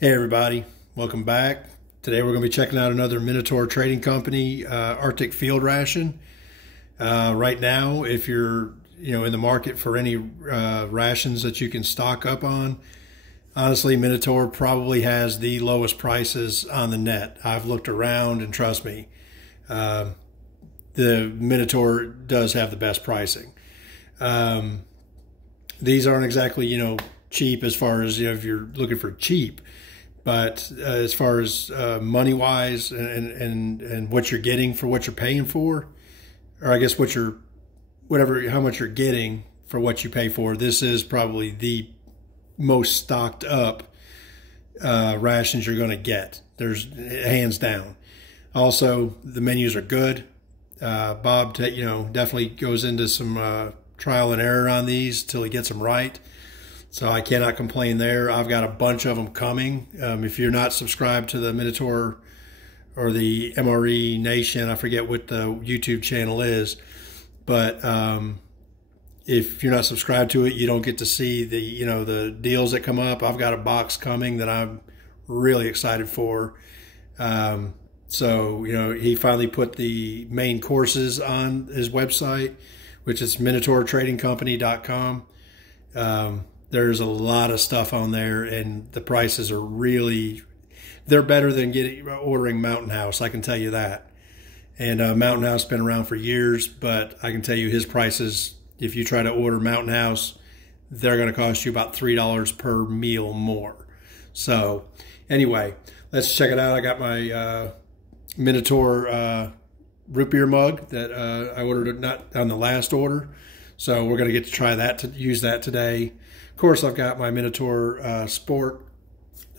Hey everybody, welcome back. Today we're going to be checking out another Minotaur Trading Company Arctic Field Ration. Right now, if you're in the market for any rations that you can stock up on, honestly, Minotaur probably has the lowest prices on the net. I've looked around and trust me, the Minotaur does have the best pricing. These aren't exactly cheap as far as if you're looking for cheap. But as far as money-wise and what you're getting for what you're paying for, or I guess how much you're getting for what you pay for, this is probably the most stocked up rations you're going to get. There's hands down. Also, the menus are good. Bob, definitely goes into some trial and error on these till he gets them right. So I cannot complain there. I've got a bunch of them coming. If you're not subscribed to the Minotaur or the MRE Nation, I forget what the YouTube channel is, but if you're not subscribed to it, you don't get to see the deals that come up. I've got a box coming that I'm really excited for. So he finally put the main courses on his website, which is MinotaurTradingCompany.com. There's a lot of stuff on there, and the prices are they're better than ordering Mountain House, I can tell you that. And Mountain House has been around for years, but I can tell you his prices, if you try to order Mountain House, they're going to cost you about $3 per meal more. So anyway, let's check it out. I got my Minotaur root beer mug that I ordered not on the last order. So we're going to get to try that, to use that today. Of course, I've got my Minotaur Sport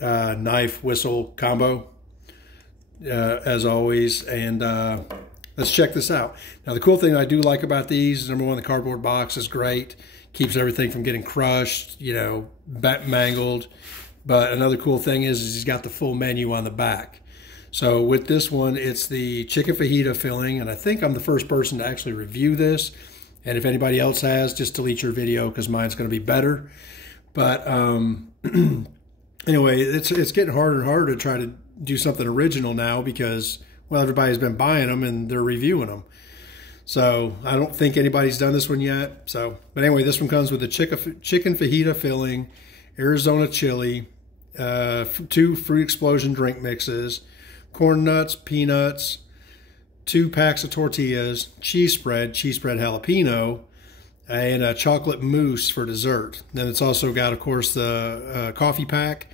knife whistle combo, as always. And let's check this out. Now, the cool thing I do like about these, number one, the cardboard box is great. Keeps everything from getting crushed, mangled. But another cool thing is he's got the full menu on the back. So with this one, it's the chicken fajita filling. And I think I'm the first person to actually review this. And if anybody else has, just delete your video because mine's going to be better. But anyway, it's getting harder and harder to try to do something original now because, well, everybody's been buying them and they're reviewing them. So I don't think anybody's done this one yet. But anyway, this one comes with the chicken fajita filling, Arizona chili, 2 Fruit Explosion drink mixes, corn nuts, peanuts, 2 packs of tortillas, cheese spread jalapeno, and a chocolate mousse for dessert. Then it's also got, of course, the coffee pack,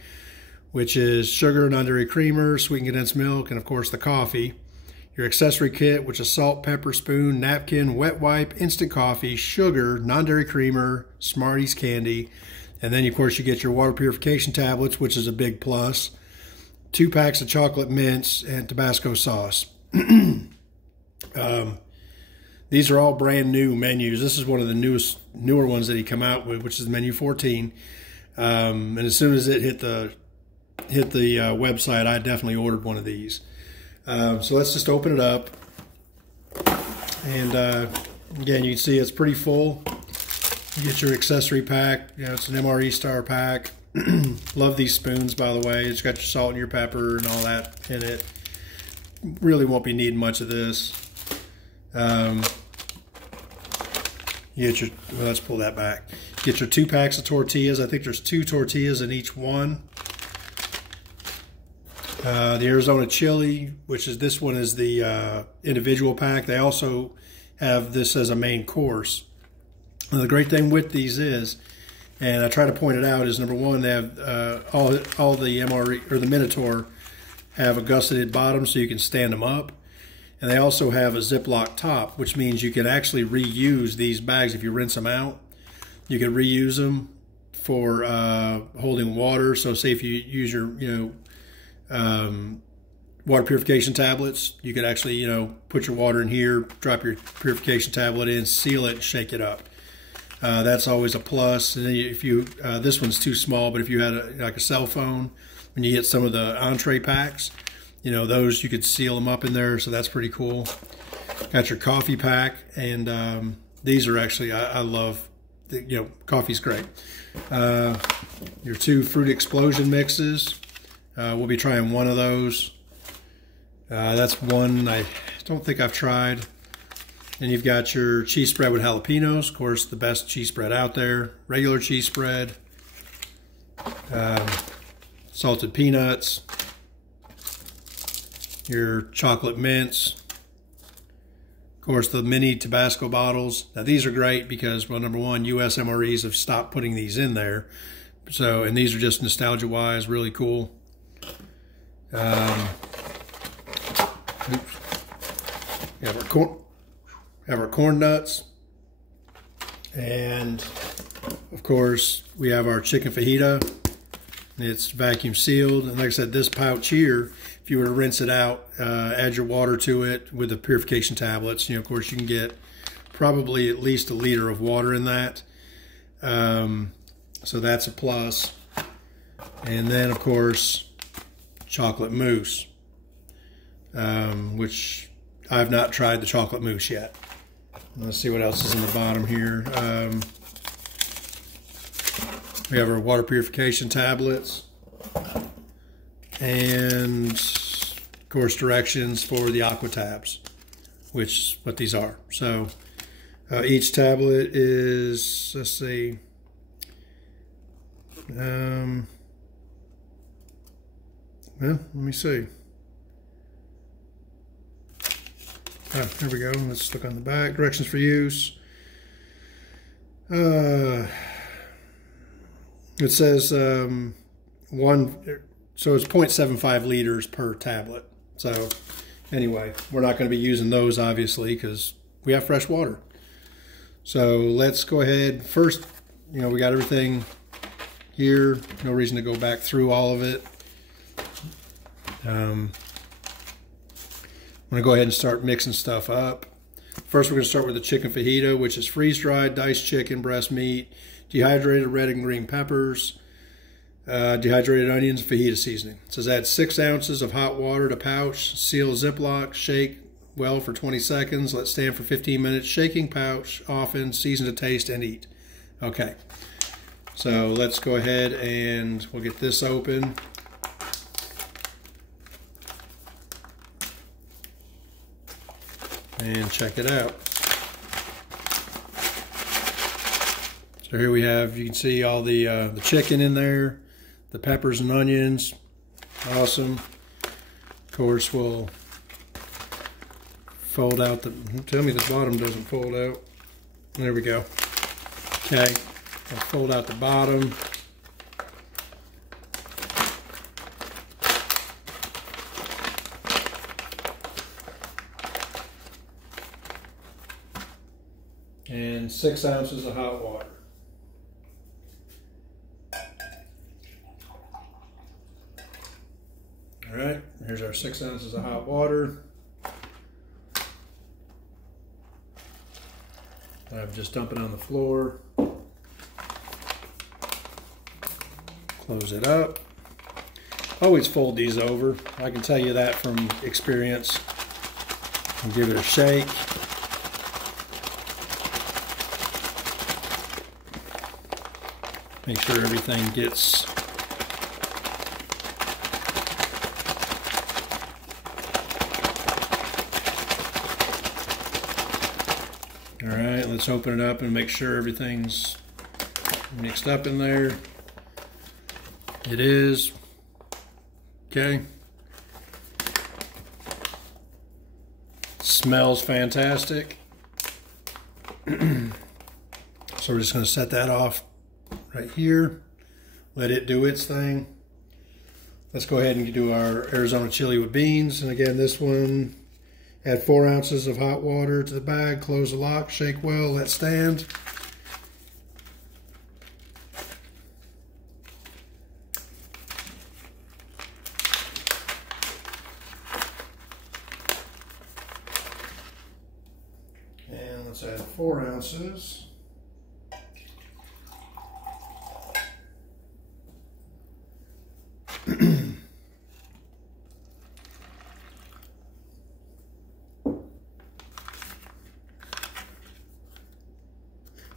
which is sugar, non-dairy creamer, sweetened condensed milk, and of course the coffee. Your accessory kit, which is salt, pepper, spoon, napkin, wet wipe, instant coffee, sugar, non-dairy creamer, Smarties candy, and then of course you get your water purification tablets, which is a big plus, 2 packs of chocolate mints, and Tabasco sauce. These are all brand new menus. This is one of the newer ones that he come out with, which is menu 14. And as soon as it hit the website, I definitely ordered one of these. So let's just open it up. And again, you can see it's pretty full. You get your accessory pack. It's an MRE star pack. Love these spoons, by the way. It's got your salt and your pepper and all that in it. Really won't be needing much of this. Let's pull that back. Get your 2 packs of tortillas. I think there's 2 tortillas in each one. The Arizona chili, this one is the individual pack. They also have this as a main course. And the great thing with these is, and I try to point it out, is number one, they have all the MRE or the Minotaur have a gusseted bottom so you can stand them up. And they also have a Ziploc top, which means you can actually reuse these bags. If you rinse them out, you can reuse them for holding water. So say if you use your, water purification tablets, you could actually, put your water in here, drop your purification tablet in, seal it, and shake it up. That's always a plus. And then if this one's too small, but if you had like a cell phone, when you get some of the entree packs, those you could seal them up in there, so that's pretty cool. Got your coffee pack, and these are actually, I love, coffee's great. Your 2 Fruit Explosion mixes, We'll be trying one of those. That's one I don't think I've tried. And you've got your cheese spread with jalapenos, of course, the best cheese spread out there. Regular cheese spread, salted peanuts, your chocolate mints, of course, the mini Tabasco bottles. Now these are great because, well, number one, US MREs have stopped putting these in there. So, and these are just nostalgia-wise really cool. We have our corn nuts, and of course we have our chicken fajita. It's vacuum sealed, and like I said, this pouch here, if you were to rinse it out, add your water to it with the purification tablets, of course you can get probably at least a liter of water in that. So that's a plus. And then of course chocolate mousse, which I've not tried the chocolate mousse yet. Let's see what else is in the bottom here. We have our water purification tablets, and of course directions for the Aqua Tabs, which is what these are. So each tablet is, let's see, well, let me see. Oh, here we go. Let's look on the back. Directions for use. It says so it's 0.75 liters per tablet. So anyway, we're not going to be using those obviously because we have fresh water. So let's go ahead. First, we got everything here. No reason to go back through all of it. I'm going to go ahead and start mixing stuff up. First, we're going to start with the chicken fajita, which is freeze-dried diced chicken, breast meat, dehydrated red and green peppers, dehydrated onions, fajita seasoning. It says add 6 ounces of hot water to pouch, seal Ziploc, shake well for 20 seconds, let stand for 15 minutes, shaking pouch often, season to taste, and eat. Okay, so let's go ahead and we'll get this open. And check it out. So here we have, you can see all the chicken in there, the peppers and onions. Awesome. Of course, we'll fold out the, tell me the bottom doesn't fold out. There we go. Okay, I'll fold out the bottom. And 6 ounces of hot water. All right, here's our 6 ounces of hot water. I'm just dumping on the floor. Close it up. Always fold these over. I can tell you that from experience. And give it a shake. Make sure everything gets all right. Let's open it up and make sure everything's mixed up in there. It is. Okay. Smells fantastic. So we're just going to set that off right here, let it do its thing. Let's go ahead and do our Arizona chili with beans. And again, this one, add 4 ounces of hot water to the bag, close the lock, shake well, let stand. And let's add 4 ounces.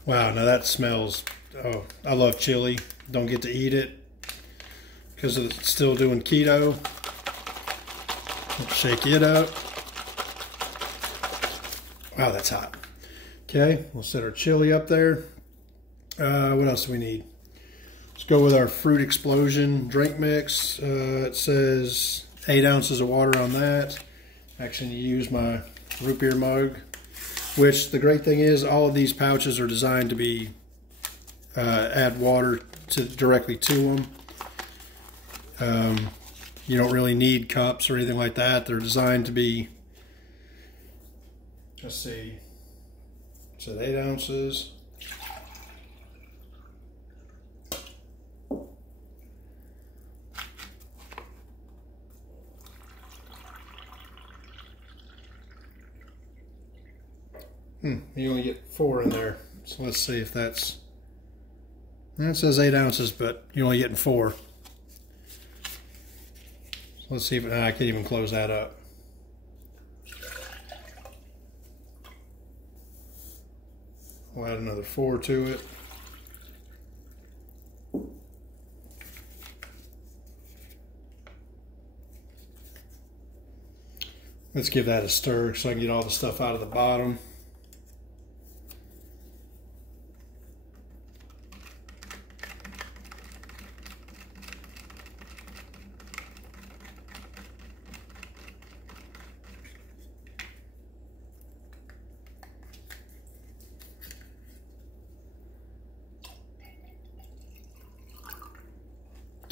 Wow, now that smells, oh, I love chili. Don't get to eat it because it's still doing keto. Let's shake it up. Wow, that's hot. Okay, we'll set our chili up there. What else do we need? Let's go with our Fruit Explosion drink mix. It says 8 ounces of water on that. Actually, you use my root beer mug, which the great thing is all of these pouches are designed to be add water directly to them. You don't really need cups or anything like that. They're designed to be, let's see, it's at 8 ounces. You only get 4 in there. So let's see if that's, it says 8 ounces, but you're only getting 4. So let's see if, I can't even close that up. We'll add another 4 to it. Let's give that a stir so I can get all the stuff out of the bottom.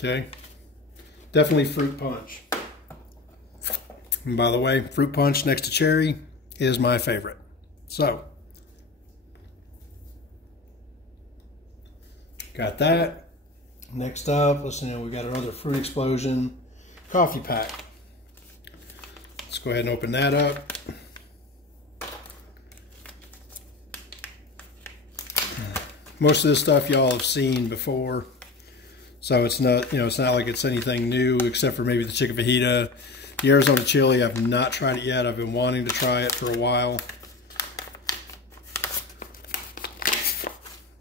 Okay, definitely fruit punch. And by the way, fruit punch next to cherry is my favorite. So, got that. Next up, listen, we got another Fruit Explosion coffee pack. Let's go ahead and open that up. Most of this stuff y'all have seen before. So it's not, it's not like it's anything new except for maybe the chicken fajita. The Arizona chili, I've not tried it yet. I've been wanting to try it for a while.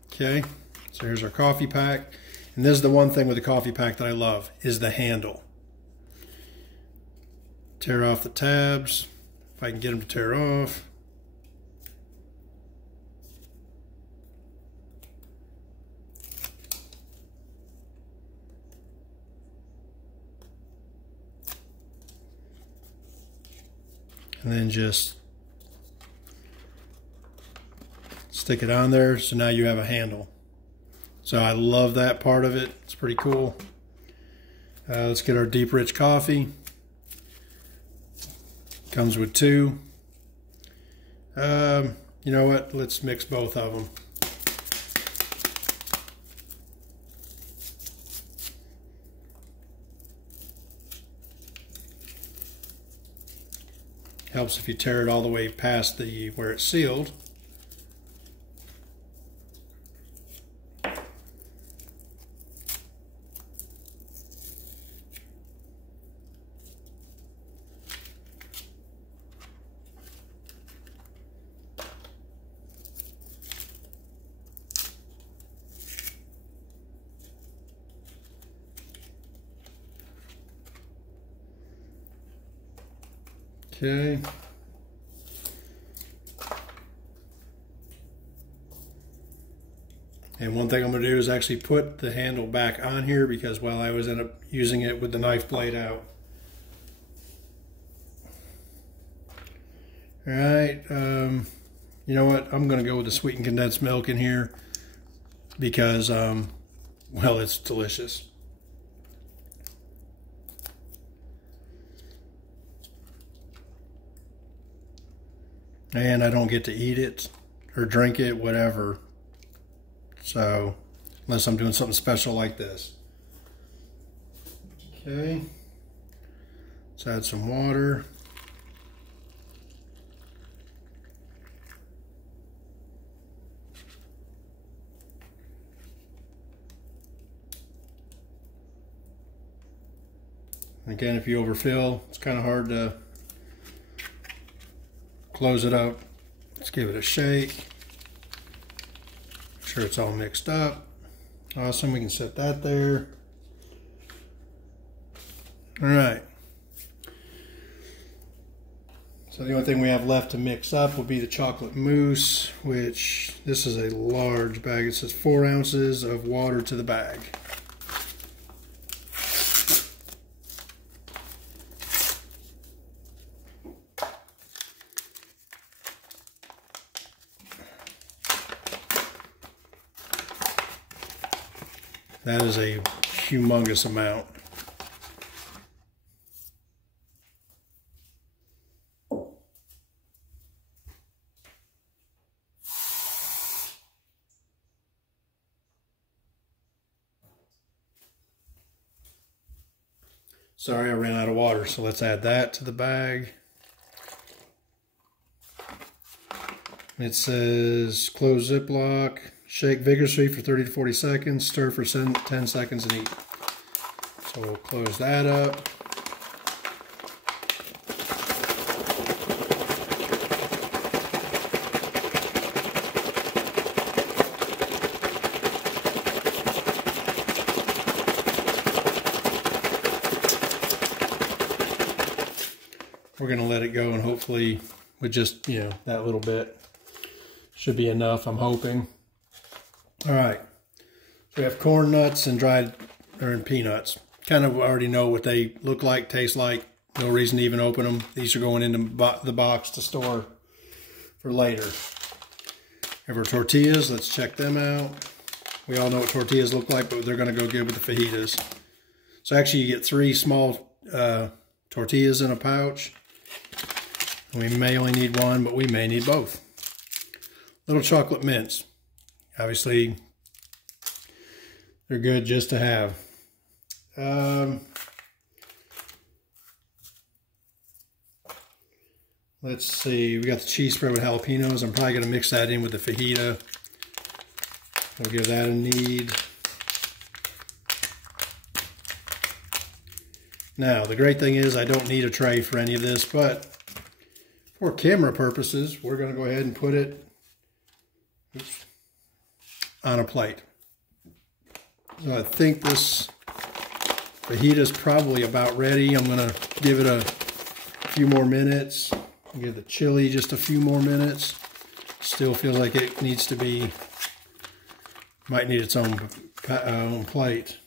Okay, so here's our coffee pack. And this is the one thing with the coffee pack that I love, is the handle. Tear off the tabs, if I can get them to tear off. And then just stick it on there, so now you have a handle. So I love that part of it. It's pretty cool. Let's get our deep rich coffee. Comes with 2. You know what? Let's mix both of them. Helps if you tear it all the way past where it's sealed. Okay. And one thing I'm going to do is actually put the handle back on here because, well, I always end up using it with the knife blade out. All right. You know what? I'm going to go with the sweetened condensed milk in here because, well, it's delicious. And I don't get to eat it or drink it, whatever. So, unless I'm doing something special like this. Okay. Let's add some water. Again, if you overfill, it's kind of hard to close it up. Let's give it a shake. Make sure it's all mixed up. Awesome, we can set that there. All right. So the only thing we have left to mix up will be the chocolate mousse, which this is a large bag. It says 4 ounces of water to the bag. That is a humongous amount. Sorry, I ran out of water, so let's add that to the bag. It says close Ziploc, shake vigorously for 30 to 40 seconds, stir for 10 seconds and eat. So we'll close that up. We're going to let it go, and hopefully with just, you know, that little bit should be enough, I'm hoping. All right. So we have corn nuts and and peanuts. Kind of already know what they look like, taste like. No reason to even open them. These are going into the box to store for later. Have our tortillas. Let's check them out. We all know what tortillas look like, but they're going to go good with the fajitas. So actually you get 3 small tortillas in a pouch. We may only need 1, but we may need both. Little chocolate mints. Obviously, they're good just to have. Let's see. We got the cheese spread with jalapenos. I'm probably going to mix that in with the fajita. We'll give that a need. Now, the great thing is I don't need a tray for any of this, but for camera purposes, we're going to go ahead and put it on a plate. So I think this fajita is probably about ready. I'm going to give it a few more minutes. Give the chili just a few more minutes. Still feels like it needs to be, might need its own plate.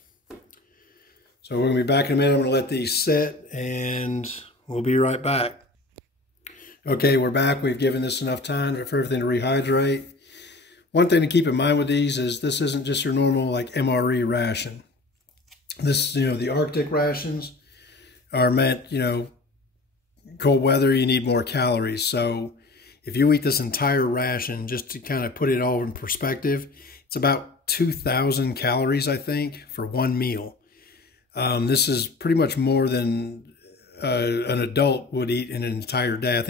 So we're going to be back in a minute. I'm going to let these sit, and we'll be right back. Okay, we're back. We've given this enough time for everything to rehydrate. One thing to keep in mind with these is this isn't just your normal like MRE ration. This, you know, the Arctic rations are meant, you know, cold weather, you need more calories. So if you eat this entire ration, just to kind of put it all in perspective, it's about 2,000 calories, I think, for one meal. This is pretty much more than an adult would eat in an entire day. I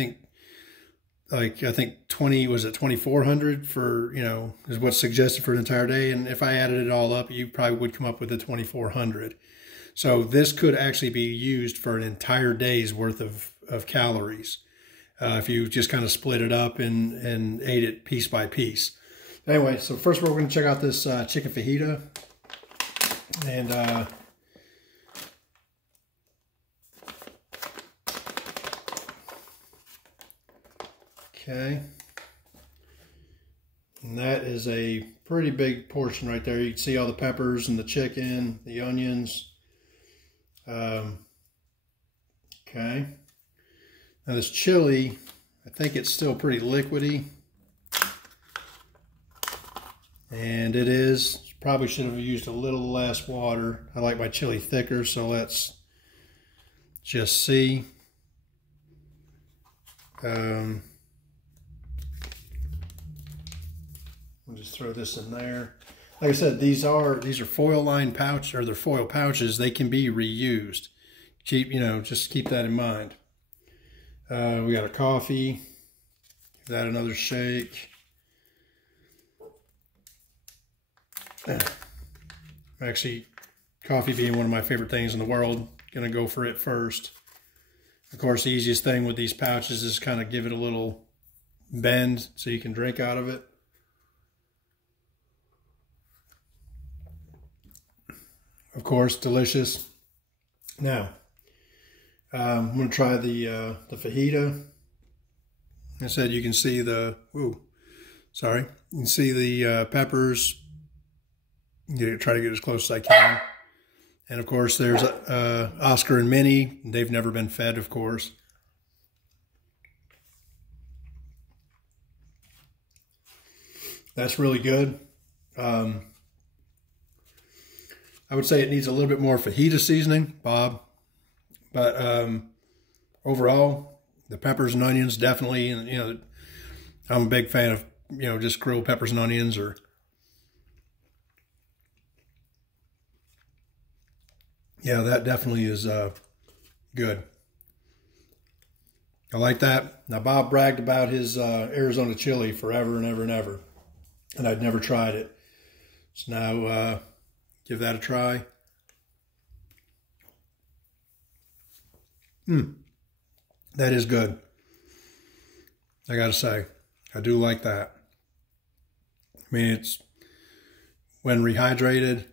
think 2,400 for, you know, is what's suggested for an entire day. And if I added it all up, you probably would come up with the 2,400. So this could actually be used for an entire day's worth of calories if you just kind of split it up and ate it piece by piece. Anyway, so first we're going to check out this chicken fajita. And okay, and that is a pretty big portion right there. You can see all the peppers and the chicken, the onions. Okay, now this chili, I think it's still pretty liquidy, and it is. Probably should have used a little less water. I like my chili thicker, so let's just see. We'll just throw this in there. Like I said, these are foil lined pouch, or they're foil pouches. They can be reused. Just keep that in mind. We got a coffee. Give that another shake. Actually, coffee being one of my favorite things in the world, gonna go for it first. Of course, the easiest thing with these pouches is kind of give it a little bend so you can drink out of it. Of course, delicious. Now, I'm going to try the fajita. I said you can see the, ooh, sorry. You can see the peppers. Try to get as close as I can. And of course there's Oscar and Minnie. They've never been fed, of course. That's really good. I would say it needs a little bit more fajita seasoning, Bob. But overall, the peppers and onions definitely, and you know, I'm a big fan of, you know, just grilled peppers and onions, or yeah, that definitely is good. I like that. Now, Bob bragged about his Arizona chili forever and ever and ever, and I'd never tried it. So now give that a try. That is good. I gotta say, I do like that. I mean, it's when rehydrated.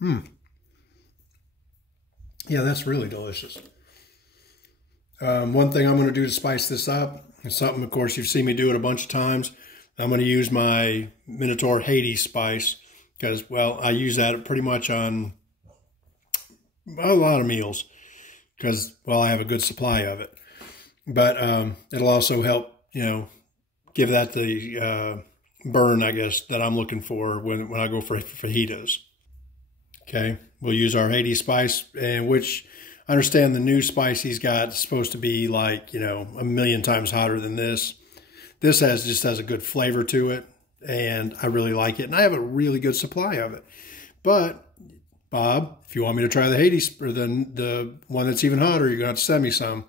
Yeah, that's really delicious. One thing I'm going to do to spice this up is something, of course, you've seen me do it a bunch of times. I'm going to use my Minotaur Hades spice because, well, I use that pretty much on a lot of meals because, well, I have a good supply of it. But it'll also help, you know, give that the burn, I guess, that I'm looking for when I go for fajitas. Okay, we'll use our Hades spice, and which I understand the new spice he's got is supposed to be like, you know, 1,000,000 times hotter than this. This just has a good flavor to it, and I really like it, and I have a really good supply of it. But Bob, if you want me to try the Hades, or the one that's even hotter, you're gonna have to send me some.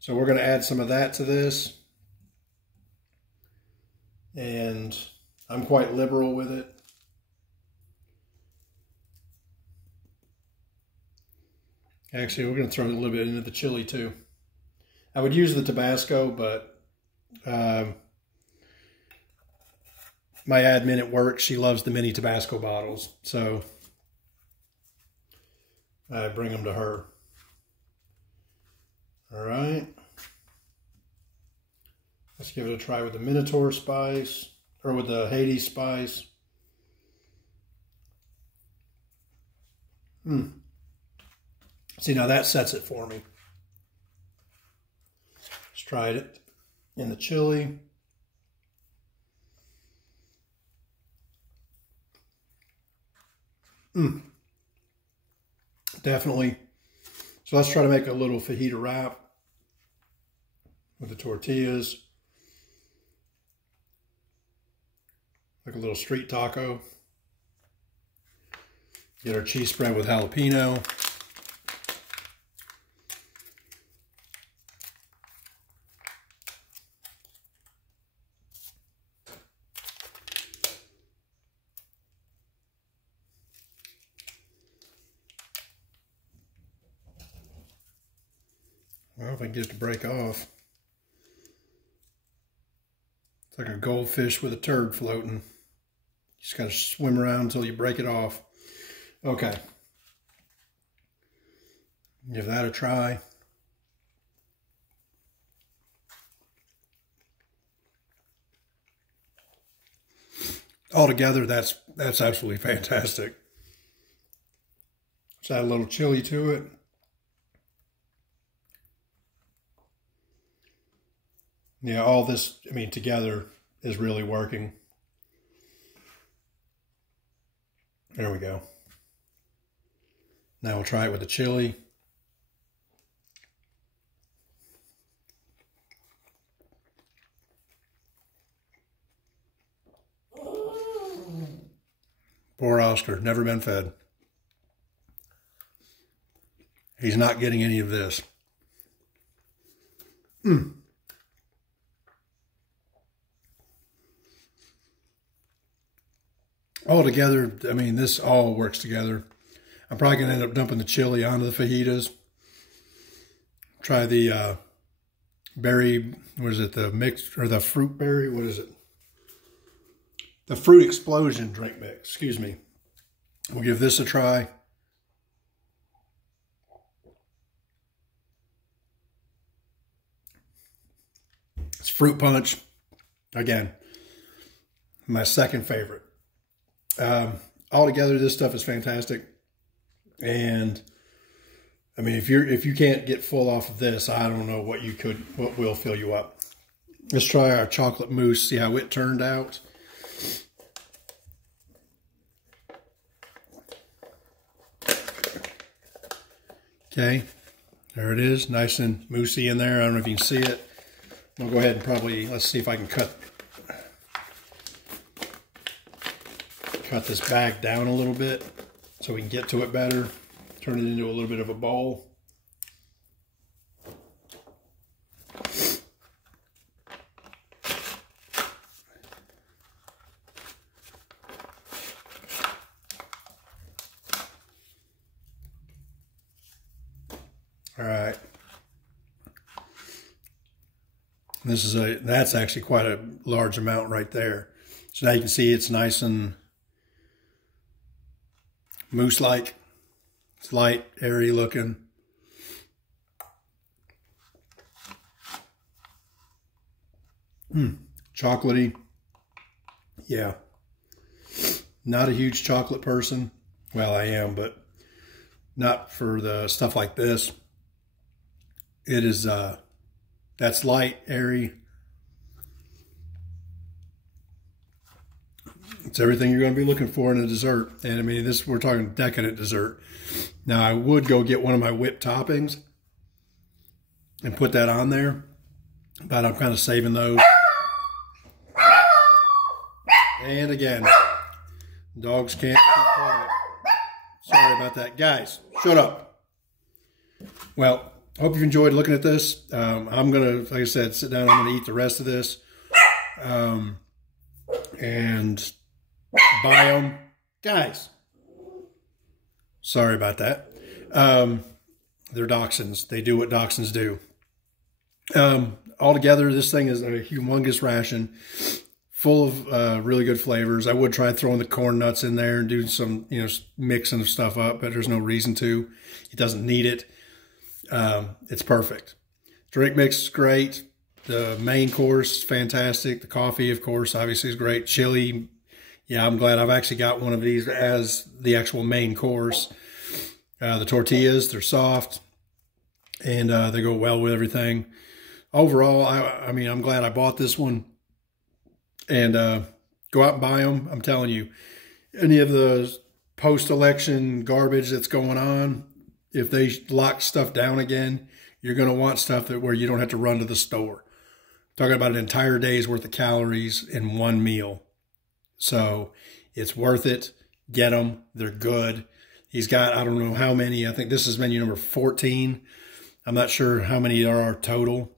So we're gonna add some of that to this, and I'm quite liberal with it. Actually, we're going to throw a little bit into the chili too. I would use the Tabasco, but my admin at work, she loves the mini Tabasco bottles, so I bring them to her. All right. Let's give it a try with the Minotaur spice, or with the Hades spice. See, now that sets it for me. Let's try it in the chili. Definitely. So let's try to make a little fajita wrap with the tortillas. Like a little street taco. Get our cheese spread with jalapeno. Well, if I can get it to break off. It's like a goldfish with a turd floating. You just got to swim around until you break it off. Okay. Give that a try. Altogether, that's absolutely fantastic. Let's add a little chili to it. Yeah, all this, I mean, together is really working. There we go. Now we'll try it with the chili. Poor Oscar, never been fed. He's not getting any of this. All together, I mean, this all works together. I'm probably going to end up dumping the chili onto the fajitas. Try the berry, what is it, the mix, or the fruit berry, what is it? The Fruit Explosion drink mix, excuse me. We'll give this a try. It's fruit punch. Again, my second favorite. Altogether, this stuff is fantastic. And I mean, if you can't get full off of this, I don't know what will fill you up. Let's try our chocolate mousse, see how it turned out. Okay, there it is, nice and moussey in there. I don't know if you can see it. I'll go ahead and probably, let's see if I can cut this bag down a little bit so we can get to it better. Turn it into a little bit of a bowl. All right. That's actually quite a large amount right there. So now you can see it's nice and mousse-like. It's light, airy looking. Chocolatey. Yeah. Not a huge chocolate person. Well, I am, but not for the stuff like this. It is, that's light, airy. It's everything you're going to be looking for in a dessert. And I mean, we're talking decadent dessert. Now, I would go get one of my whipped toppings and put that on there, but I'm kind of saving those. And again, dogs can't keep quiet. Sorry about that. Guys, shut up. Well, hope you've enjoyed looking at this. I'm going to, like I said, sit down. I'm going to eat the rest of this. And buy them. Guys, sorry about that. They're dachshunds. They do what dachshunds do. Altogether, this thing is a humongous ration full of really good flavors. I would try throwing the corn nuts in there and do some, mixing of stuff up, but there's no reason to. It doesn't need it. It's perfect. Drink mix is great. The main course, fantastic. The coffee, of course, obviously is great. Chili, yeah, I'm glad I've actually got one of these as the actual main course. The tortillas, they're soft, and they go well with everything. Overall, I mean, I'm glad I bought this one. And go out and buy them. I'm telling you, any of the post-election garbage that's going on, if they lock stuff down again, you're going to want stuff where you don't have to run to the store. Talking about an entire day's worth of calories in one meal. So it's worth it. Get them. They're good. He's got, I don't know how many. I think this is menu number 14. I'm not sure how many there are total.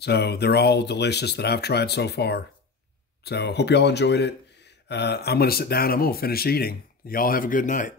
So they're all delicious that I've tried so far. So hope y'all enjoyed it. I'm going to sit down. I'm going to finish eating. Y'all have a good night.